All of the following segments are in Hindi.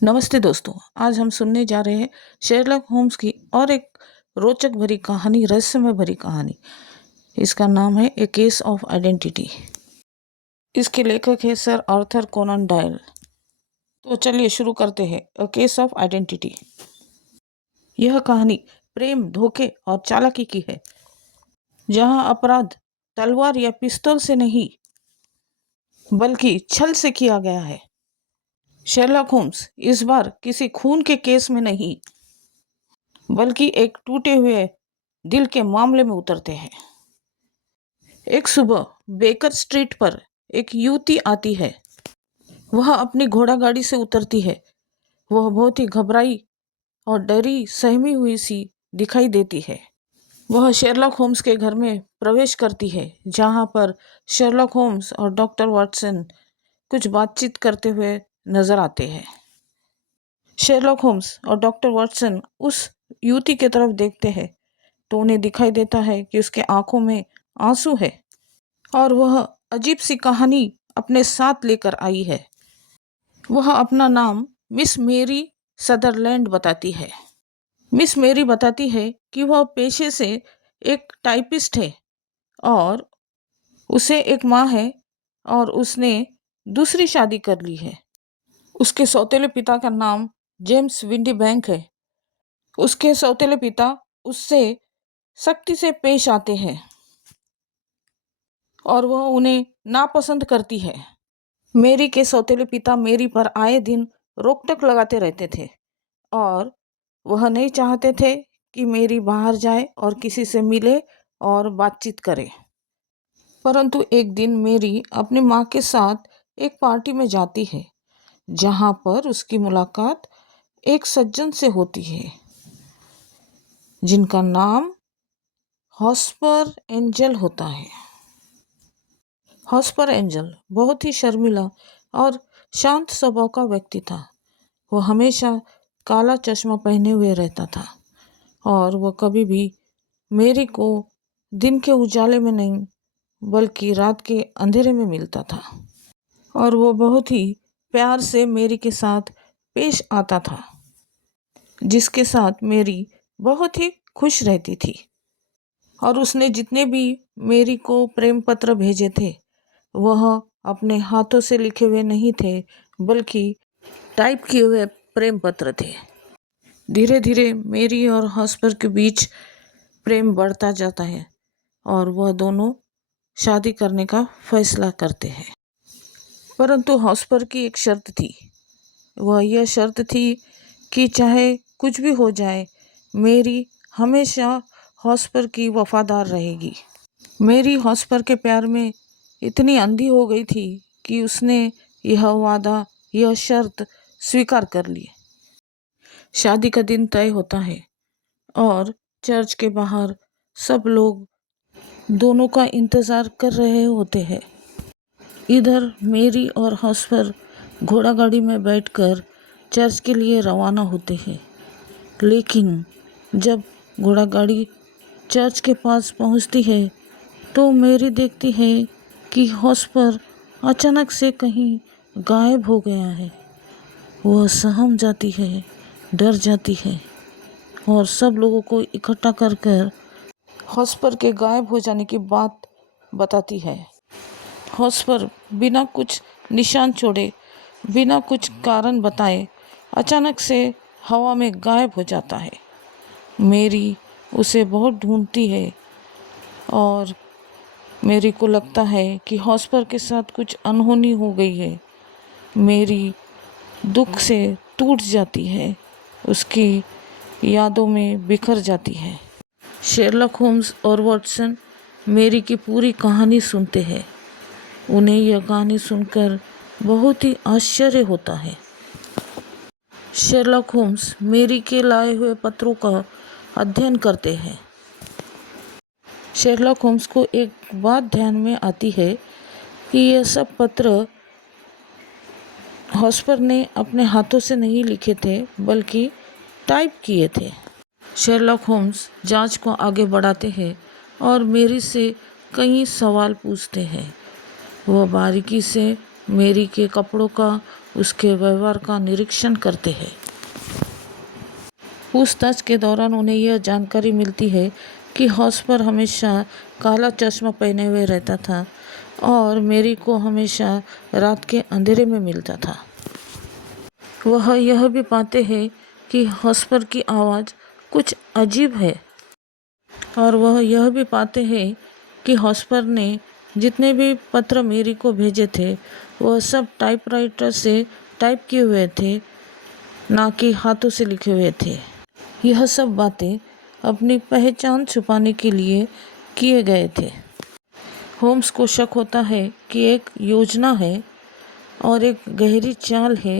नमस्ते दोस्तों। आज हम सुनने जा रहे हैं शेरलॉक होम्स की और एक रोचक भरी कहानी, रहस्यमय भरी कहानी। इसका नाम है ए केस ऑफ आइडेंटिटी। इसके लेखक है सर आर्थर कोनन डॉयल। तो चलिए शुरू करते हैं। ए केस ऑफ आइडेंटिटी। यह कहानी प्रेम, धोखे और चालाकी की है, जहां अपराध तलवार या पिस्तौल से नहीं बल्कि छल से किया गया है। शेरलॉक होम्स इस बार किसी खून के केस में नहीं बल्कि एक टूटे हुए दिल के मामले में उतरते हैं। एक सुबह बेकर स्ट्रीट पर एक युवती आती है। वह अपनी घोड़ा गाड़ी से उतरती है। वह बहुत ही घबराई और डरी सहमी हुई सी दिखाई देती है। वह शेरलॉक होम्स के घर में प्रवेश करती है, जहां पर शेरलॉक होम्स और डॉक्टर वाटसन कुछ बातचीत करते हुए नजर आते हैं। शेरलॉक होम्स और डॉक्टर वाटसन उस युवती की तरफ देखते हैं तो उन्हें दिखाई देता है कि उसके आंखों में आंसू है और वह अजीब सी कहानी अपने साथ लेकर आई है। वह अपना नाम मिस मेरी सदरलैंड बताती है। मिस मेरी बताती है कि वह पेशे से एक टाइपिस्ट है और उसे एक माँ है और उसने दूसरी शादी कर ली है। उसके सौतेले पिता का नाम जेम्स विंडी बैंक है। उसके सौतेले पिता उससे सख्ती से पेश आते हैं और वह उन्हें नापसंद करती है। मेरी के सौतेले पिता मेरी पर आए दिन रोक टोक लगाते रहते थे और वह नहीं चाहते थे कि मेरी बाहर जाए और किसी से मिले और बातचीत करे। परंतु एक दिन मेरी अपनी माँ के साथ एक पार्टी में जाती है, जहाँ पर उसकी मुलाकात एक सज्जन से होती है जिनका नाम हॉस्पर एंजल होता है। हॉस्पर एंजल बहुत ही शर्मिला और शांत स्वभाव का व्यक्ति था। वह हमेशा काला चश्मा पहने हुए रहता था और वह कभी भी मेरी को दिन के उजाले में नहीं बल्कि रात के अंधेरे में मिलता था और वो बहुत ही प्यार से मेरी के साथ पेश आता था, जिसके साथ मेरी बहुत ही खुश रहती थी। और उसने जितने भी मेरी को प्रेम पत्र भेजे थे वह अपने हाथों से लिखे हुए नहीं थे बल्कि टाइप किए हुए प्रेम पत्र थे। धीरे धीरे मेरी और हॉस्पर के बीच प्रेम बढ़ता जाता है और वह दोनों शादी करने का फैसला करते हैं। परंतु हॉस्पर की एक शर्त थी। वह यह शर्त थी कि चाहे कुछ भी हो जाए, मेरी हमेशा हॉस्पर की वफादार रहेगी। मेरी हॉस्पर के प्यार में इतनी अंधी हो गई थी कि उसने यह वादा, यह शर्त स्वीकार कर ली। शादी का दिन तय होता है और चर्च के बाहर सब लोग दोनों का इंतज़ार कर रहे होते हैं। इधर मेरी और हॉस्पर घोड़ा गाड़ी में बैठकर चर्च के लिए रवाना होते हैं। लेकिन जब घोड़ा गाड़ी चर्च के पास पहुंचती है तो मेरी देखती है कि हॉस्पर अचानक से कहीं गायब हो गया है। वह सहम जाती है, डर जाती है और सब लोगों को इकट्ठा कर कर हॉस्पर के गायब हो जाने की बात बताती है। हॉस्पर बिना कुछ निशान छोड़े, बिना कुछ कारण बताए अचानक से हवा में गायब हो जाता है। मेरी उसे बहुत ढूंढती है और मेरी को लगता है कि हॉस्पर के साथ कुछ अनहोनी हो गई है। मेरी दुख से टूट जाती है, उसकी यादों में बिखर जाती है। शेरलॉक होम्स और वाटसन मेरी की पूरी कहानी सुनते हैं। उन्हें यह कहानी सुनकर बहुत ही आश्चर्य होता है। शेरलॉक होम्स मेरी के लाए हुए पत्रों का अध्ययन करते हैं। शेरलॉक होम्स को एक बात ध्यान में आती है कि यह सब पत्र हॉस्पर ने अपने हाथों से नहीं लिखे थे बल्कि टाइप किए थे। शेरलॉक होम्स जांच को आगे बढ़ाते हैं और मेरी से कई सवाल पूछते हैं। वह बारीकी से मेरी के कपड़ों का उसके व्यवहार का निरीक्षण करते हैं। पूछताछ के दौरान उन्हें यह जानकारी मिलती है कि हॉस्पर हमेशा काला चश्मा पहने हुए रहता था और मेरी को हमेशा रात के अंधेरे में मिलता था। वह यह भी पाते हैं कि हॉस्पर की आवाज़ कुछ अजीब है और वह यह भी पाते हैं कि हॉस्पर ने जितने भी पत्र मेरी को भेजे थे वह सब टाइपराइटर से टाइप किए हुए थे, ना कि हाथों से लिखे हुए थे। यह सब बातें अपनी पहचान छुपाने के लिए किए गए थे। होम्स को शक होता है कि एक योजना है और एक गहरी चाल है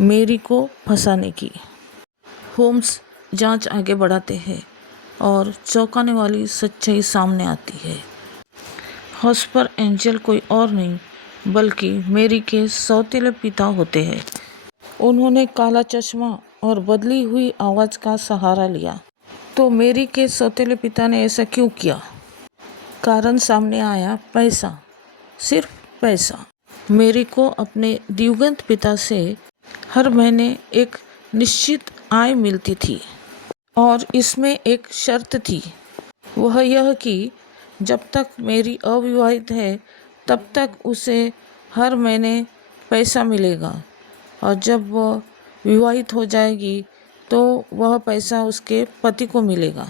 मेरी को फंसाने की। होम्स जांच आगे बढ़ाते हैं और चौंकाने वाली सच्चाई सामने आती है। हॉस्पर एंजल कोई और नहीं बल्कि मेरी के सौतेले पिता होते हैं। उन्होंने काला चश्मा और बदली हुई आवाज़ का सहारा लिया। तो मेरी के सौतेले पिता ने ऐसा क्यों किया? कारण सामने आया, पैसा, सिर्फ पैसा। मेरी को अपने दिवंगत पिता से हर महीने एक निश्चित आय मिलती थी और इसमें एक शर्त थी, वह यह कि जब तक मेरी अविवाहित है तब तक उसे हर महीने पैसा मिलेगा और जब वह विवाहित हो जाएगी तो वह पैसा उसके पति को मिलेगा।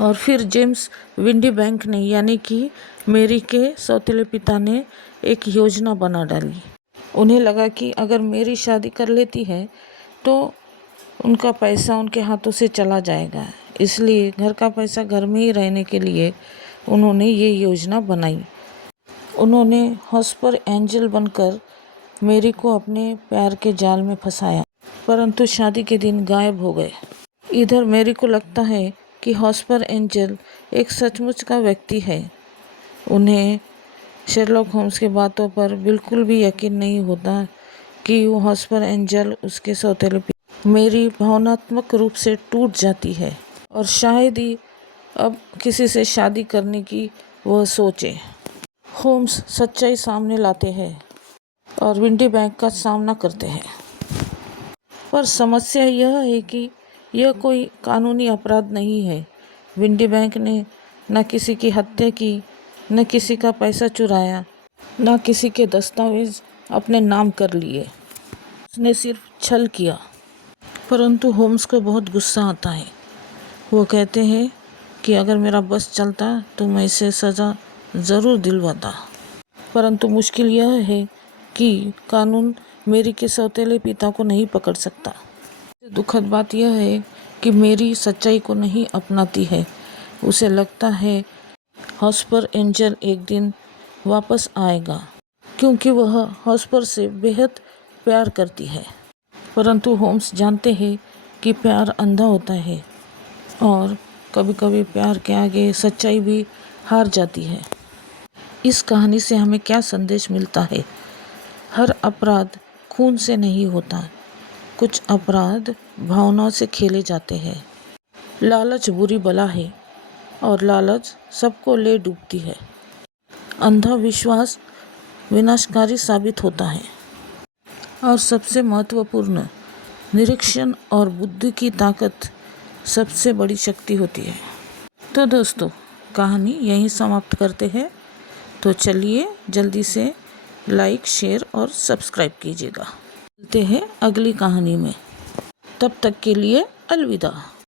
और फिर जेम्स विंडी बैंक ने यानी कि मेरी के सौतेले पिता ने एक योजना बना डाली। उन्हें लगा कि अगर मेरी शादी कर लेती है तो उनका पैसा उनके हाथों से चला जाएगा, इसलिए घर का पैसा घर में ही रहने के लिए उन्होंने ये योजना बनाई। उन्होंने हॉस्पर एंजल बनकर मेरी को अपने प्यार के जाल में फंसाया, परंतु शादी के दिन गायब हो गए। इधर मेरी को लगता है कि हॉस्पर एंजल एक सचमुच का व्यक्ति है। उन्हें शेरलॉक होम्स की बातों पर बिल्कुल भी यकीन नहीं होता कि वो हॉस्पर एंजल उसके सौतेले पिता। मेरी भावनात्मक रूप से टूट जाती है और शायद ही अब किसी से शादी करने की वह सोचे। होम्स सच्चाई सामने लाते हैं और विंडी बैंक का सामना करते हैं, पर समस्या यह है कि यह कोई कानूनी अपराध नहीं है। विंडी बैंक ने न किसी की हत्या की, न किसी का पैसा चुराया, न किसी के दस्तावेज अपने नाम कर लिए। उसने सिर्फ छल किया। परंतु होम्स को बहुत गुस्सा आता है। वो कहते हैं कि अगर मेरा बस चलता तो मैं इसे सज़ा ज़रूर दिलवाता, परंतु मुश्किल यह है कि कानून मेरी के सौतेले पिता को नहीं पकड़ सकता। दुखद बात यह है कि मेरी सच्चाई को नहीं अपनाती है। उसे लगता है हॉस्पर एंजल एक दिन वापस आएगा क्योंकि वह हॉस्पर से बेहद प्यार करती है। परंतु होम्स जानते हैं कि प्यार अंधा होता है और कभी कभी प्यार के आगे सच्चाई भी हार जाती है। इस कहानी से हमें क्या संदेश मिलता है? हर अपराध खून से नहीं होता, कुछ अपराध भावनाओं से खेले जाते हैं। लालच बुरी बला है और लालच सबको ले डूबती है। अंधा विश्वास विनाशकारी साबित होता है और सबसे महत्वपूर्ण, निरीक्षण और बुद्धि की ताकत सबसे बड़ी शक्ति होती है। तो दोस्तों, कहानी यहीं समाप्त करते हैं। तो चलिए जल्दी से लाइक, शेयर और सब्सक्राइब कीजिएगा। मिलते हैं अगली कहानी में। तब तक के लिए अलविदा।